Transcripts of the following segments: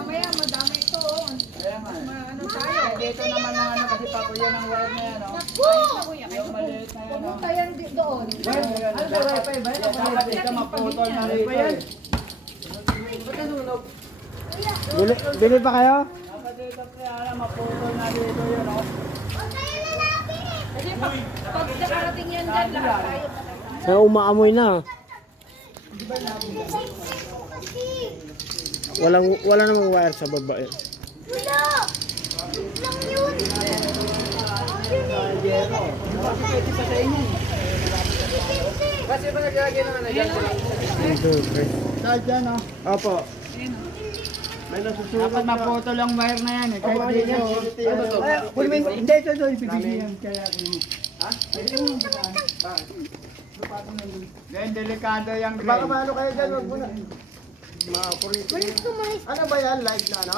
mamaya madami ito. Oh. Kaya nga. Ano tayo? Dito naman ang ano kasi papuyan ng wire na yan, oh. Yung maliit na yan, oh. Pumunta yan doon. Dapat dito maputol na rito. Bili pa kayo? Dapat dito kaya maputol na dito yun, oh. Kasi pag nakarating yan dyan, lahat tayo. Kaya umaamoy na. Wala namang wire sa baba eh. Kasi ba naglagay ng ano dyan? Dahil dyan, oh. Opo. May nasusunod Dapat maputol ang wire na yan, eh. Kahit dito. Ano to? Hindi, ito ibibigyan. Kaya ha? Then, delikado yung gray. Baka maano kayo dyan, wag mo na. Ano ba yan? Live na ano?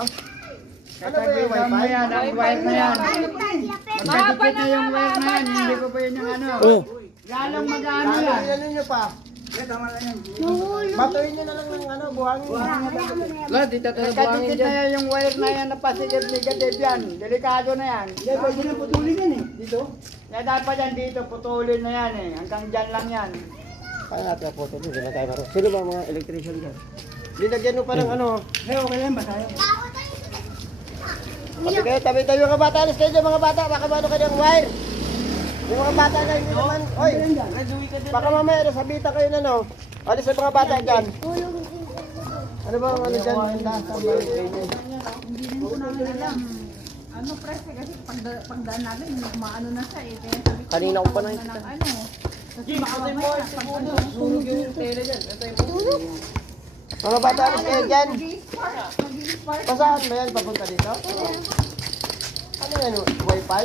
Ano ba yung Katabi wifi? yan, ang wire na yan. Magkadikit na yung wire na yan, hindi ko pa yun yung ano. Oh. Lalong mag-ano Ano yan. yan ninyo pa? Batuin nyo na lang ng ano, buhangin. Magkadikit na yan yung wire na yan na positive negative yan. Delikado na yan. Hindi, pwede na putulin yan eh. Dito? Kaya dapat yan dito, putulin na yan eh. Hanggang dyan lang yan. Paano natin ang photo? Hindi na tayo maro. Sino ba mga electrician dyan? Linagyan mo pa ng ano? Okay yan ba tayo? Tabi kayo, tabi tayo mga bata. Alis kayo dyan mga bata. Baka maano kayo ng wire. Yung mga bata na hindi naman. Oy, baka mamaya nasabita kayo na no. Alis sa mga bata dyan. Ano ba ang ano dyan? Hindi rin ko namin alam. Ano press eh, kasi pagdaan natin, maano na siya eh. Kaya sabi ko, Kanina ko pa tawag nakikita. na ng ano. Kasi baka mamaya, pag ano, Sunog yung tele dyan. Ito yung sunog. Mga bata, alis kayo dyan. mag-i-spark. Pasaan ba yan? Papunta dito? Ano yan? Wi-Fi?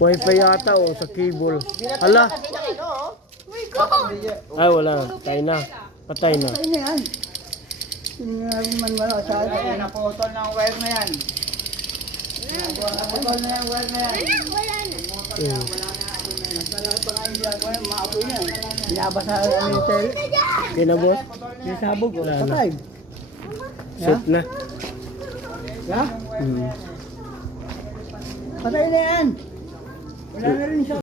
Wi-Fi yata o sa cable. Binatay Hala. na kasi ng ano, oh. Ay wala, patay na. Patay na. Ayan, naputol na ang wire na yan. Naputol na yung wire na yan. Binabasa ang tele. Kinabot? May sabog. Wala na. Patay. Set na. Ha? Hmm. Patay na yan. Wala na rin siya.